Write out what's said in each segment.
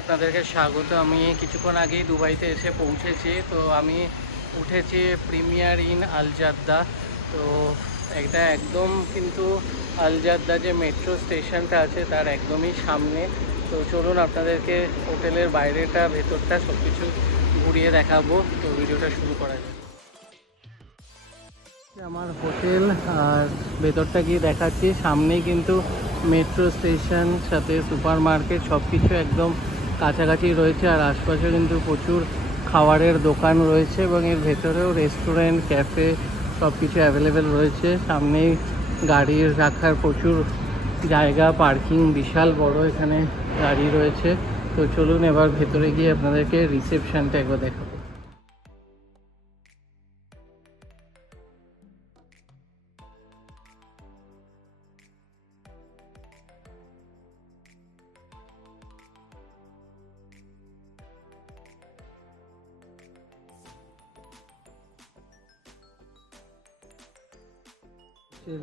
আপনাদেরকে স্বাগত। আমি কিছুক্ষণ আগেই দুবাইতে এসে পৌঁছেছি। তো আমি উঠেছি প্রিমিয়ার ইন আল জাদ্দা। তো এটা একদম কিন্তু আল জাদ্দা যে মেট্রো স্টেশনটা আছে তার একদমই সামনে। তো চলুন আপনাদেরকে হোটেলের বাইরেটা ভেতরটা সব কিছু ঘুরিয়ে দেখাবো। তো ভিডিওটা শুরু করা যায়। আমার হোটেল আর ভেতরটা গিয়ে দেখাচ্ছি। সামনেই কিন্তু মেট্রো স্টেশন, সাথে সুপার মার্কেট, সব কিছু একদম কাছাকাছি রয়েছে। আর আশপাশে কিন্তু প্রচুর খাবারের দোকান রয়েছে এবং এর ভেতরেও রেস্টুরেন্ট, ক্যাফে সব কিছু অ্যাভেলেবেল রয়েছে। সামনেই গাড়ি রাখার প্রচুর জায়গা, পার্কিং বিশাল বড় এখানে গাড়ি রয়েছে। তো চলুন এবার ভেতরে গিয়ে আপনাদেরকে রিসেপশনটা একবার দেখাবো।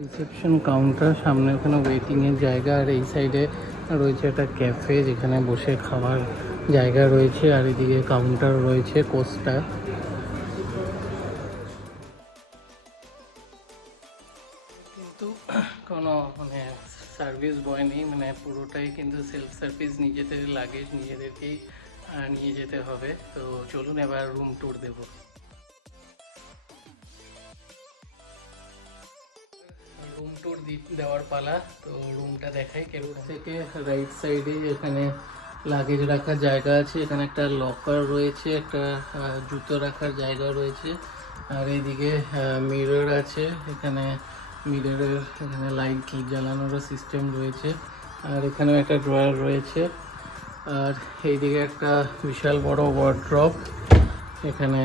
রিসেপশন কাউন্টার, সামনে ওখানে ওয়েটিংয়ের জায়গা, আর এই সাইডে রয়েছে একটা ক্যাফে যেখানে বসে খাওয়ার জায়গা রয়েছে, আর এদিকে কাউন্টার রয়েছে কোস্টা। কিন্তু কোনো সার্ভিস বয় নেই, পুরোটাই কিন্তু সেলফ সার্ভিস। নিজেদের লাগেজ নিজেদেরকেই নিয়ে যেতে হবে। তো চলুন এবার রুম ট্যুর দেবো। রুম ট্যুর দেওয়ার পালা। তো রুমটা দেখাই। কেরুর থেকে রাইট সাইডে এখানে লাগেজ রাখার জায়গা আছে, এখানে একটা লকার রয়েছে, একটা জুতো রাখার জায়গা রয়েছে, আর এইদিকে মিরর আছে। এখানে মিররের এখানে লাইট জ্বালানোরও সিস্টেম রয়েছে, আর এখানেও একটা ড্রয়ার রয়েছে। আর এইদিকে একটা বিশাল বড় ওয়ার্ড্রপ, এখানে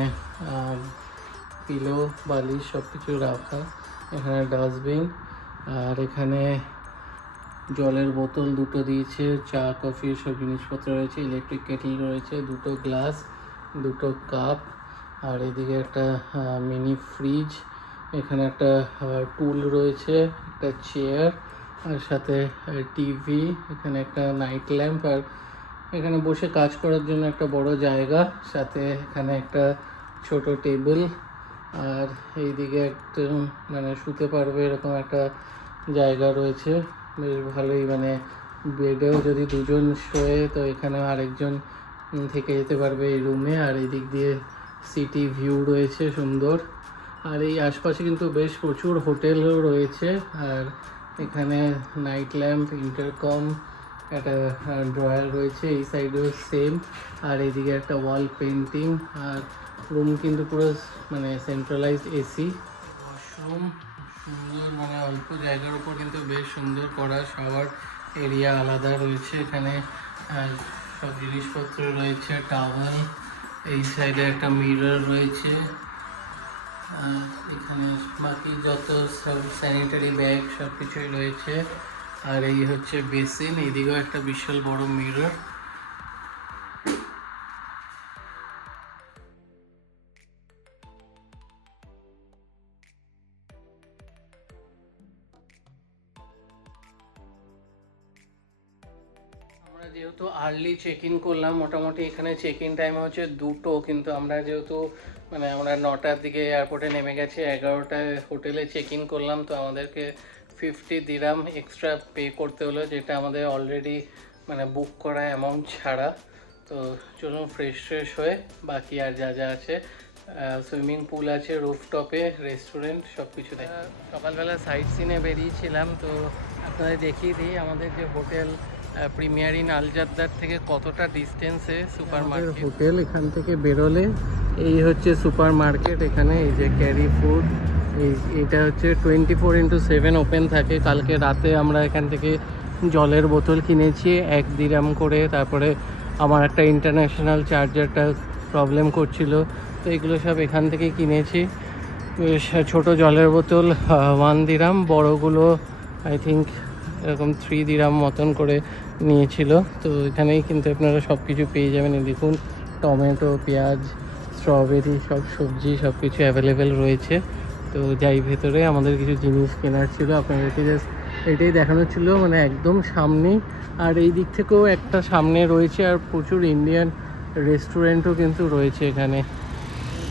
পিলো, বালিশ সব কিছু রাখা। এখানে ডাস্টবিন, আর এখানে জলের বোতল দুটো দিয়েছে, চা কফি সব জিনিসপত্র রয়েছে, ইলেকট্রিক কেটল রয়েছে, দুটো গ্লাস, দুটো কাপ, আর এদিকে একটা মিনি ফ্রিজ। এখানে একটা টুল রয়েছে, একটা চেয়ার, আর সাথে টিভি, এখানে একটা নাইট ল্যাম্প, আর এখানে বসে কাজ করার জন্য একটা বড় জায়গা, সাথে এখানে একটা ছোট টেবিল, আর এইদিকে একটা শুতে পারবে এরকম একটা জায়গা রয়েছে। বেশ ভালোই, বেডেও যদি দুজন শোয়ে তো এখানেও আরেকজন থেকে যেতে পারবে এই রুমে। আর এই দিক দিয়ে সিটি ভিউ রয়েছে সুন্দর। আর এই আশপাশে কিন্তু বেশ প্রচুর হোটেলও রয়েছে। আর এখানে নাইট ল্যাম্প, ইন্টারকম, একটা ড্রয়ার রয়েছে, এই সাইডেও সেম। আর এইদিকে একটা ওয়াল পেন্টিং। আর রুম কিন্তু পুরো সেন্ট্রালাইজড এসি। ওয়াশরুম সুন্দর, অল্প জায়গার উপর কিন্তু বেশ সুন্দর করা। শাওয়ার এরিয়া আলাদা রয়েছে, এখানে সব জিনিসপত্র রয়েছে, টাওয়াল, এই সাইডে একটা মিরর রয়েছে, এখানে বাকি যত সব স্যানিটারি ব্যাগ সব কিছুই রয়েছে। আর এই হচ্ছে বেসিন, এইদিকেও একটা বিশাল বড় মিরর। আমরা যেহেতু আর্লি চেক ইন করলাম, মোটামুটি এখানে চেক ইন টাইম হচ্ছে 2টো, কিন্তু আমরা যেহেতু আমরা 9টার দিকে এয়ারপোর্টে নেমে গেছি, 11টায় হোটেলে চেক ইন করলাম। তো আমাদেরকে 50 দিরাম এক্সট্রা পে করতে হলো, যেটা আমাদের অলরেডি বুক করা অ্যামাউন্ট ছাড়া। তো চলুন ফ্রেশ হয়ে বাকি আর যা যা আছে, সুইমিং পুল আছে, রুফটপে রেস্টুরেন্ট সব কিছু দেখা। সকালবেলা সাইট সিনে বেরিয়েছিলাম, তো আপনাদের দেখিয়ে দিই আমাদের যে হোটেল প্রিমিয়ার ইন আল জাদ্দার থেকে কতটা ডিস্টেন্সে সুপার মার্কেট। হোটেল এখান থেকে বেরোলে এই হচ্ছে সুপার মার্কেট। এখানে এই যে ক্যারি ফুড, এটা হচ্ছে 24x7 ওপেন থাকে। কালকে রাতে আমরা এখান থেকে জলের বোতল কিনেছি 1 দিরাম করে। তারপরে আমার একটা ইন্টারন্যাশনাল চার্জারটা প্রবলেম করছিল, তো এগুলো সব এখান থেকে কিনেছি। ছোট জলের বোতল 1 দিরাম, বড়গুলো আই থিঙ্ক এরকম 3 দিরাম মতন করে নিয়েছিল। তো এখানেই কিন্তু আপনারা সব কিছু পেয়ে যাবেন। দেখুন, টমেটো, পেঁয়াজ, স্ট্রবেরি, সব সবজি সব কিছু অ্যাভেলেবেল রয়েছে। তো যাই ভেতরে, আমাদের কিছু জিনিস কেনার ছিল, আপনাদেরকে জাস্ট এটাই দেখানো ছিল, মানে একদম সামনেই। আর এই দিক থেকেও একটা সামনে রয়েছে, আর প্রচুর ইন্ডিয়ান রেস্টুরেন্টও কিন্তু রয়েছে এখানে।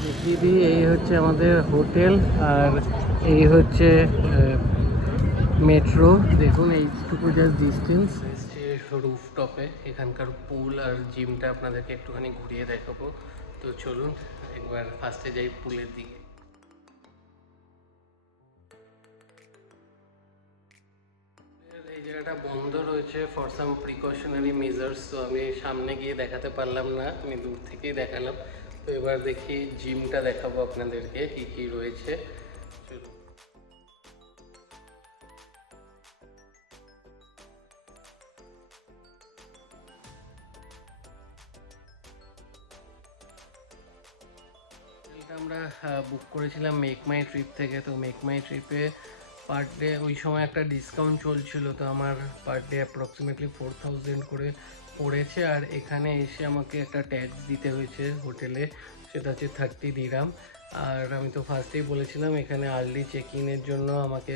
দেখিয়ে দিই, এই হচ্ছে আমাদের হোটেল আর এই হচ্ছে মেট্রো। দেখুন এইটুকু জাস্ট ডিস্টেন্স। এসছে রুফটপে, এখানকার পুল আর জিমটা আপনাদেরকে একটুখানি ঘুরিয়ে দেখাবো। তো চলুন একবার ফার্স্টে যাই পুলের দিকে। এই জায়গাটা বন্ধ রয়েছে ফর সাম প্রিকশনারি মেজার্স, তো আমি সামনে গিয়ে দেখাতে পারলাম না, আমি দূর থেকেই দেখালাম। তো এবার দেখি জিমটা দেখাবো আপনাদেরকে কি কি রয়েছে। চলুন। এটা আমরা বুক করেছিলাম মেক মাই ট্রিপ থেকে। তো মেক মাই ট্রিপে পার ডে ওই সময় একটা ডিসকাউন্ট চলছিল, তো আমার পার ডে অ্যাপ্রক্সিমেটলি 4000 করে পড়েছে। আর এখানে এসে আমাকে একটা ট্যাক্স দিতে হয়েছে হোটেলে, সেটা হচ্ছে 30 দিরাম। আর আমি তো ফার্স্টেই বলেছিলাম এখানে আর্লি চেক ইনের জন্য আমাকে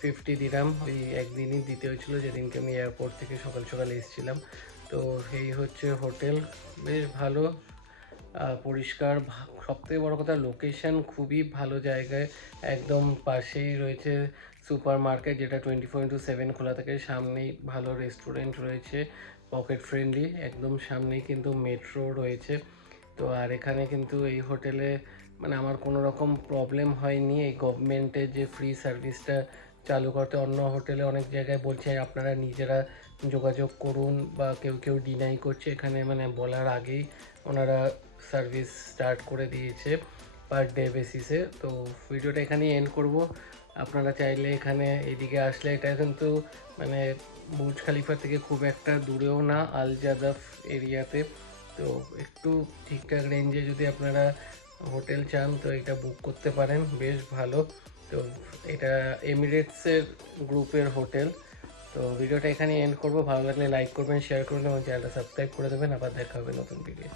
50 দিরাম ওই একদিনই দিতে হয়েছিল, যেদিনকে আমি এয়ারপোর্ট থেকে সকাল সকাল এসেছিলাম। তো এই হচ্ছে হোটেল, বেশ ভালো, পরিষ্কার। সবথেকে বড় কথা লোকেশন খুবই ভালো জায়গায়, একদম পাশেই রয়েছে সুপার মার্কেট, যেটা 24/7 খোলা থাকে। সামনেই ভালো রেস্টুরেন্ট রয়েছে, পকেট ফ্রেন্ডলি, একদম সামনেই কিন্তু মেট্রো রয়েছে। তো আর এখানে কিন্তু এই হোটেলে মানে আমার কোনো রকম প্রবলেম হয়নি এই গভর্নমেন্টের যে ফ্রি সার্ভিসটা চালু করতে। অন্য হোটেলে অনেক জায়গায় বলছে আপনারা নিজেরা যোগাযোগ করুন, বা কেউ কেউ ডিনাই করছে, এখানে মানে বলার আগেই ওনারা সার্ভিস স্টার্ট করে দিয়েছে পার ডে বেসিসে। তো ভিডিওটা এখানেই এন্ড করব। আপনারা চাইলে এখানে এদিকে আসলে, এটা কিন্তু মানে বুর্জ খালিফা থেকে খুব একটা দূরেও না, আল জাদাফ এরিয়াতে। তো একটু ঠিকঠাক রেঞ্জে যদি আপনারা হোটেল চান তো এটা বুক করতে পারেন, বেশ ভালো। তো এটা এমিরেটসের গ্রুপের হোটেল। তো ভিডিওটা এখানে এন্ড করব। ভালো লাগলে লাইক করবেন, শেয়ার করবেন এবং চ্যানেলটা সাবস্ক্রাইব করে দেবেন। আবার দেখা হবে নতুন ভিডিও।